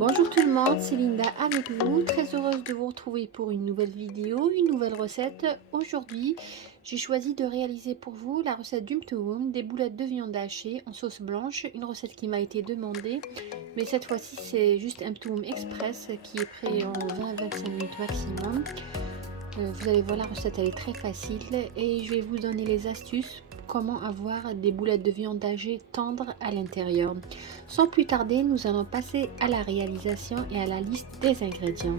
Bonjour tout le monde, c'est Linda avec vous, très heureuse de vous retrouver pour une nouvelle vidéo, une nouvelle recette. Aujourd'hui, j'ai choisi de réaliser pour vous la recette du mtoum, des boulettes de viande hachée en sauce blanche, une recette qui m'a été demandée, mais cette fois-ci c'est juste un mtoum express qui est prêt en 20-25 minutes maximum. Vous allez voir, la recette elle est très facile et je vais vous donner les astuces comment avoir des boulettes de viande hachée tendres à l'intérieur. Sans plus tarder, nous allons passer à la réalisation et à la liste des ingrédients.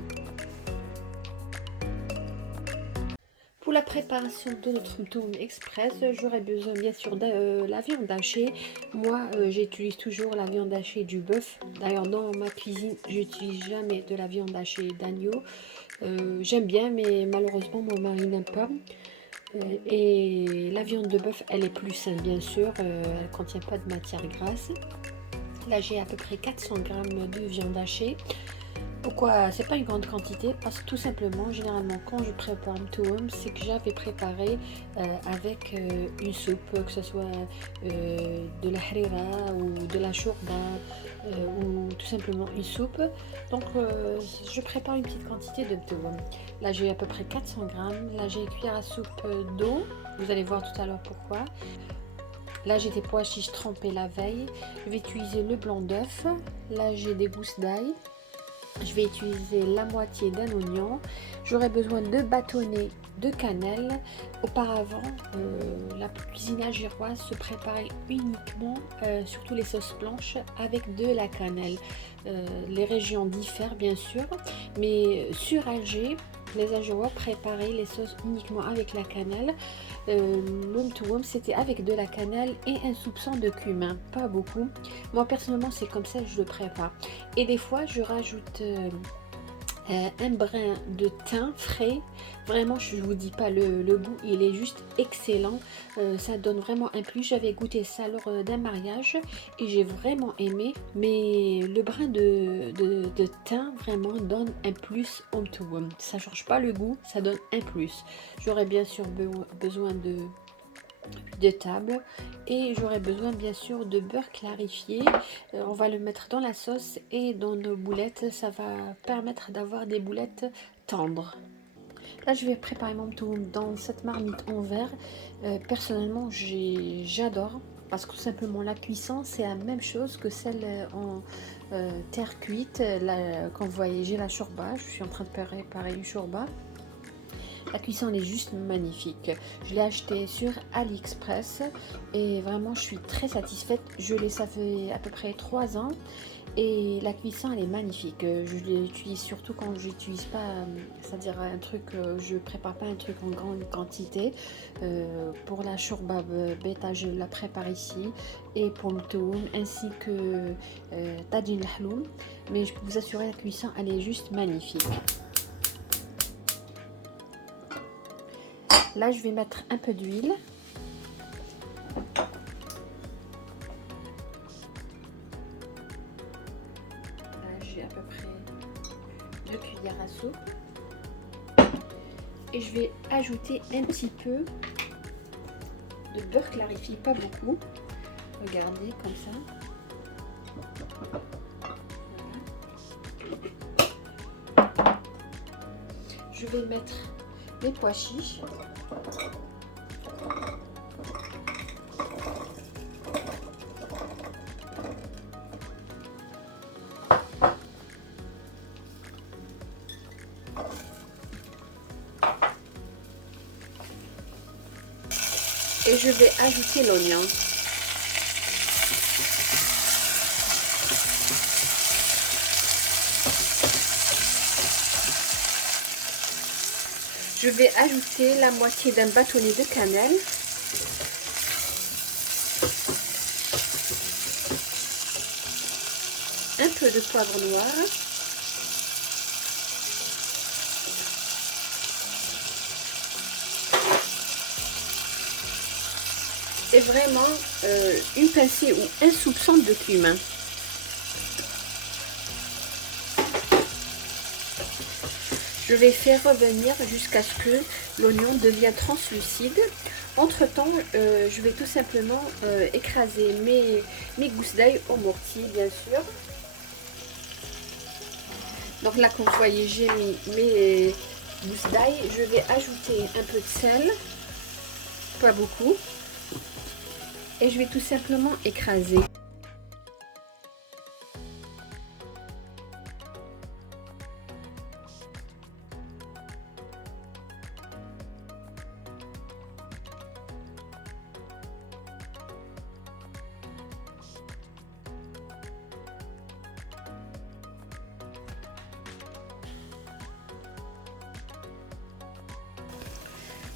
Pour la préparation de notre mtoum express, j'aurai besoin bien sûr de la viande hachée. Moi, j'utilise toujours la viande hachée du bœuf. D'ailleurs, dans ma cuisine, j'utilise jamais de la viande hachée d'agneau. J'aime bien, mais malheureusement, mon mari n'aime pas. Et la viande de bœuf, elle est plus saine, bien sûr. Elle ne contient pas de matière grasse. Là, j'ai à peu près 400 g de viande hachée. Pourquoi c'est pas une grande quantité? Parce que tout simplement, généralement, quand je prépare un mtoum, c'est que j'avais préparé avec une soupe, que ce soit de la harira ou de la shourba ou tout simplement une soupe. Donc, je prépare une petite quantité de mtoum. Là, j'ai à peu près 400 g. Là, j'ai une cuillère à soupe d'eau. Vous allez voir tout à l'heure pourquoi. Là, j'ai des pois chiches trempés la veille. Je vais utiliser le blanc d'œuf. Là, j'ai des gousses d'ail. Je vais utiliser la moitié d'un oignon. J'aurai besoin de bâtonnets de cannelle. Auparavant, la cuisine algéroise se préparait uniquement, surtout les sauces blanches, avec de la cannelle. Les régions diffèrent bien sûr, mais sur Alger, les Algérois préparaient les sauces uniquement avec la cannelle. Le mtoum, c'était avec de la cannelle et un soupçon de cumin, pas beaucoup. Moi personnellement, c'est comme ça que je le prépare. Et des fois, je rajoute un brin de thym frais. Vraiment, je ne vous dis pas, le goût, il est juste excellent. Ça donne vraiment un plus. J'avais goûté ça lors d'un mariage et j'ai vraiment aimé. Mais le brin de thym vraiment donne un plus au mtoum. Ça ne change pas le goût, ça donne un plus. J'aurais bien sûr besoin de table et j'aurai besoin bien sûr de beurre clarifié. On va le mettre dans la sauce et dans nos boulettes, ça va permettre d'avoir des boulettes tendres. Là, je vais préparer mon mtoum dans cette marmite en verre. Personnellement, j'adore parce que tout simplement la cuisson c'est la même chose que celle en terre cuite. Là, quand vous voyez, j'ai la shourba, je suis en train de préparer une shourba. La cuisson elle est juste magnifique. Je l'ai acheté sur AliExpress et vraiment je suis très satisfaite. Ça fait à peu près 3 ans et la cuisson elle est magnifique. Je l'utilise surtout quand je n'utilise pas, c'est-à-dire un truc, je prépare pas un truc en grande quantité. Pour la shourba beta, je la prépare ici et pour le mtoum ainsi que tadjin lahloum. Mais je peux vous assurer la cuisson elle est juste magnifique. Là, je vais mettre un peu d'huile. Là, j'ai à peu près 2 cuillères à soupe. Et je vais ajouter un petit peu de beurre clarifié, pas beaucoup. Regardez, comme ça. Voilà. Je vais mettre les pois chiches. Et je vais ajouter l'oignon. Je vais ajouter la moitié d'un bâtonnet de cannelle. Un peu de poivre noir. Et vraiment une pincée ou un soupçon de cumin. Je vais faire revenir jusqu'à ce que l'oignon devienne translucide. Entre temps, je vais tout simplement écraser mes gousses d'ail au mortier, bien sûr. Donc là, comme vous voyez, j'ai mis mes gousses d'ail. Je vais ajouter un peu de sel, pas beaucoup. Et je vais tout simplement écraser.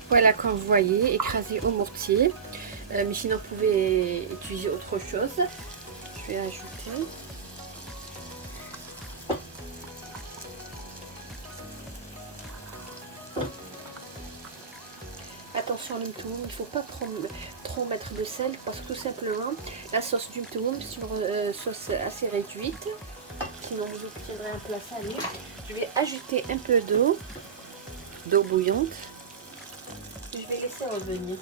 Voilà, comme vous voyez, écrasé au mortier. Mais sinon, vous pouvez utiliser autre chose. Je vais ajouter. Attention, le mtoum, il ne faut pas trop mettre de sel parce que tout simplement, la sauce du mtoum, c'est une sauce assez réduite. Sinon, vous obtiendrez un plat salé. Je vais ajouter un peu d'eau bouillante. Je vais laisser revenir.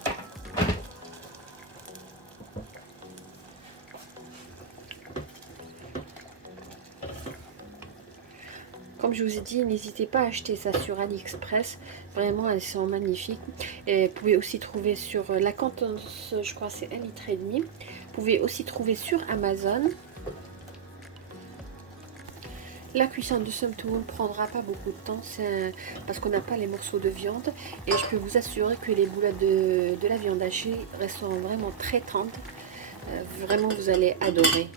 Comme je vous ai dit, n'hésitez pas à acheter ça sur AliExpress. Vraiment, elles sont magnifiques. Et vous pouvez aussi trouver sur la quantance, je crois c'est 1,5 litre. Vous pouvez aussi trouver sur Amazon. La cuisson de ce mtoum ne prendra pas beaucoup de temps parce qu'on n'a pas les morceaux de viande. Et je peux vous assurer que les boulettes de la viande hachée resteront vraiment très tendres. Vraiment, vous allez adorer.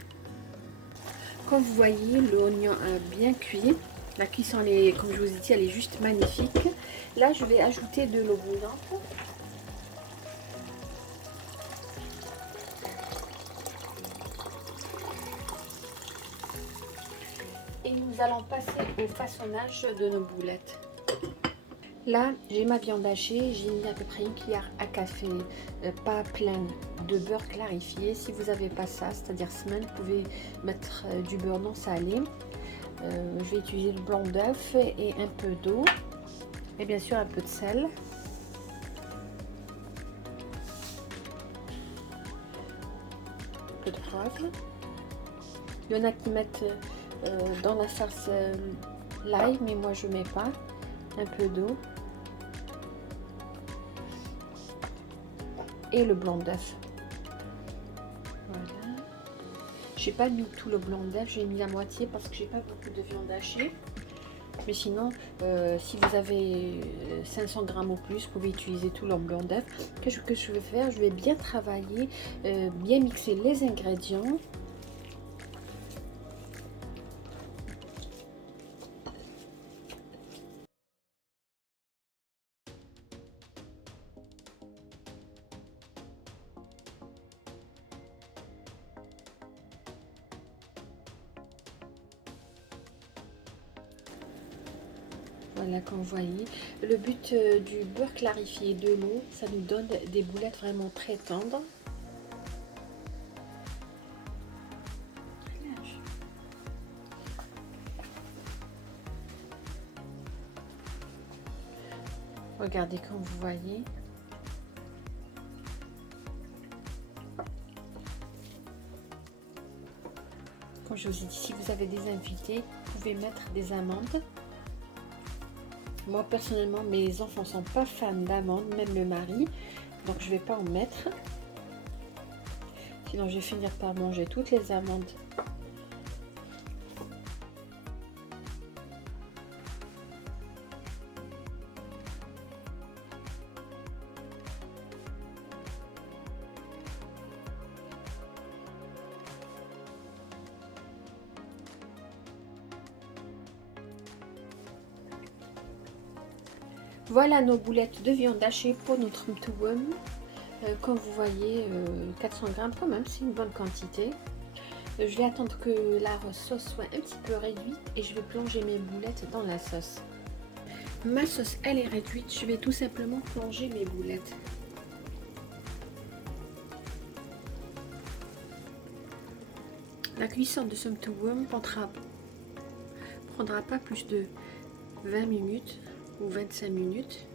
Comme vous voyez, l'oignon a bien cuit. La cuisson, comme je vous ai dit, elle est juste magnifique. Là, je vais ajouter de l'eau bouillante. Et nous allons passer au façonnage de nos boulettes. Là, j'ai ma viande hachée, j'ai mis à peu près 1 cuillère à café, pas pleine de beurre clarifié. Si vous n'avez pas ça, c'est-à-dire semaine, vous pouvez mettre du beurre non salé. Je vais utiliser le blanc d'œuf et un peu d'eau. Et bien sûr, un peu de sel. Un peu de poivre. Il y en a qui mettent dans la sauce l'ail, mais moi je ne mets pas. Un peu d'eau. Et le blanc d'œuf. Voilà. J'ai pas mis tout le blanc d'œuf, j'ai mis la moitié parce que j'ai pas beaucoup de viande hachée. Mais sinon, si vous avez 500 grammes ou plus, vous pouvez utiliser tout le blanc d'œuf. Qu'est-ce que je vais faire? Je vais bien travailler, bien mixer les ingrédients. Voilà, comme vous voyez, le but du beurre clarifié et de l'eau, ça nous donne des boulettes vraiment très tendres. Regardez comme vous voyez. Comme je vous ai dit, si vous avez des invités, vous pouvez mettre des amandes. Moi personnellement, mes enfants ne sont pas fans d'amandes, même le mari, donc je ne vais pas en mettre. Sinon, je vais finir par manger toutes les amandes. Voilà nos boulettes de viande hachée pour notre mtoum. Comme vous voyez, 400 grammes quand même, c'est une bonne quantité. Je vais attendre que la sauce soit un petit peu réduite et je vais plonger mes boulettes dans la sauce. Ma sauce, elle est réduite, je vais tout simplement plonger mes boulettes. La cuisson de ce mtoum prendra pas plus de 20 minutes ou 25 minutes.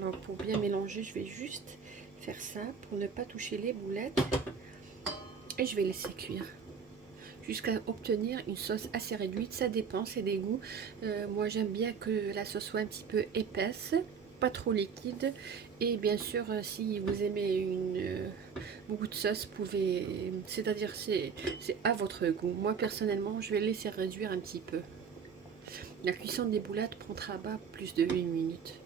Alors pour bien mélanger, je vais juste faire ça pour ne pas toucher les boulettes. Et je vais laisser cuire jusqu'à obtenir une sauce assez réduite. Ça dépend, c'est des goûts. Moi j'aime bien que la sauce soit un petit peu épaisse, pas trop liquide. Et bien sûr, si vous aimez beaucoup de sauce, vous pouvez, c'est-à-dire c'est à votre goût. Moi personnellement, je vais laisser réduire un petit peu. La cuisson des boulettes prendra pas plus de 8 minutes.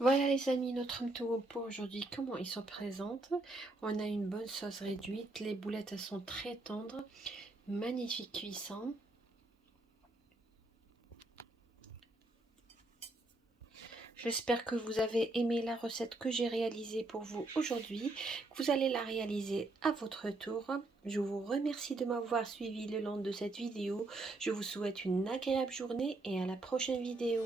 Voilà les amis, notre tour pour aujourd'hui, comment ils sont présentes. On a une bonne sauce réduite, les boulettes elles sont très tendres, magnifique cuisson. J'espère que vous avez aimé la recette que j'ai réalisée pour vous aujourd'hui, que vous allez la réaliser à votre tour. Je vous remercie de m'avoir suivi le long de cette vidéo. Je vous souhaite une agréable journée et à la prochaine vidéo.